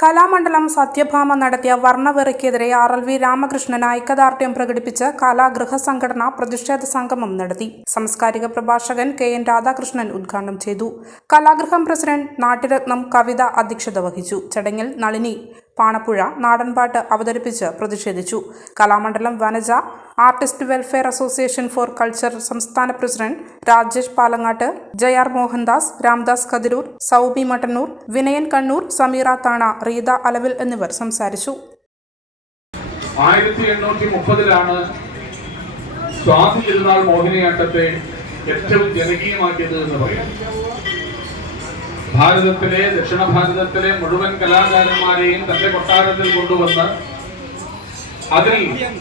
കലാമണ്ഡലം സത്യഭാമ നടത്തിയ വർണ്ണവെറിക്കെതിരെ RLV രാമകൃഷ്ണൻ ഐക്യദാർഢ്യം പ്രകടിപ്പിച്ച് കലാഗൃഹ സംഘടന പ്രതിഷേധ സംഗമം നടത്തി. സാംസ്കാരിക പ്രഭാഷകൻ KN രാധാകൃഷ്ണൻ ഉദ്ഘാടനം ചെയ്തു. കലാഗൃഹം പ്രസിഡന്റ് നാട്യരത്നം കവിത അധ്യക്ഷത വഹിച്ചു. ചടങ്ങിൽ നളിനി പാണപ്പുഴ നാടൻപാട്ട് അവതരിപ്പിച്ച് പ്രതിഷേധിച്ചു. Kalamandalam Vanaja artist welfare association for culture സംസ്ഥാന പ്രസിഡന്റ് രാജേഷ് പാലങ്ങാട്ട്, JR മോഹൻദാസ്, രാംദാസ് കതിരൂർ, സൗബി മട്ടന്നൂർ, വിനയൻ കണ്ണൂർ, സമീറ താണ, റീത അലവിൽ എന്നിവർ സംസാരിച്ചു. 1830-ലാണ് സ്വാതി തിരുനാൾ മോഹിനിയാട്ടത്തെ ഏറ്റവും ജനകീയമാക്കിയത് എന്ന് പറയാം. ഭാരതത്തിലെ ദക്ഷിണ ഭാരതത്തിലെ മുഴുവൻ കലാകാരന്മാരെയും തന്റെ കൊട്ടാരത്തിൽ കൊണ്ടുവന്ന് അതിൽ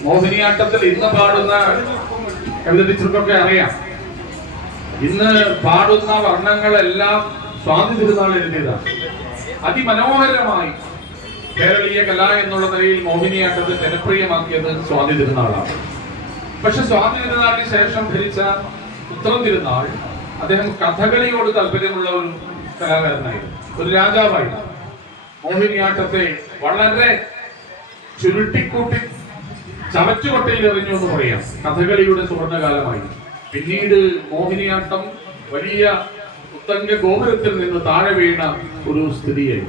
മോഹിനിയാട്ടത്തിൽ ഇന്ന് പാടുന്ന ടീച്ചർക്കൊക്കെ അറിയാം, ഇന്ന് പാടുന്ന വർണ്ണങ്ങളെല്ലാം സ്വാതി തിരുനാൾ എഴുതിയതാണ്. അതിമനോഹരമായി കേരളീയ കല എന്നുള്ള നിലയിൽ മോഹിനിയാട്ടത്തെ ജനപ്രിയമാക്കിയത് സ്വാതി തിരുനാളാണ്. പക്ഷെ സ്വാതി തിരുനാളിന് ശേഷം ഭരിച്ച ഉത്രം തിരുനാൾ അദ്ദേഹം കഥകളിയോട് താല്പര്യമുള്ള ഒരു കലാകാരനായിരുന്നു, ഒരു രാജാവായിരുന്നു. മോഹിനിയാട്ടത്തെ വളരെ ചുരുട്ടിക്കൂട്ടി ചവറ്റുകൊട്ടയിൽ എറിഞ്ഞു എന്ന് പറയാം. കഥകളിയുടെ സുവർണകാലമായി. പിന്നീട് മോഹിനിയാട്ടം വലിയ ഉത്തംഗ ഗോപുരത്തിൽ നിന്ന് താഴെ വീണ ഒരു സ്ഥിതിയായി.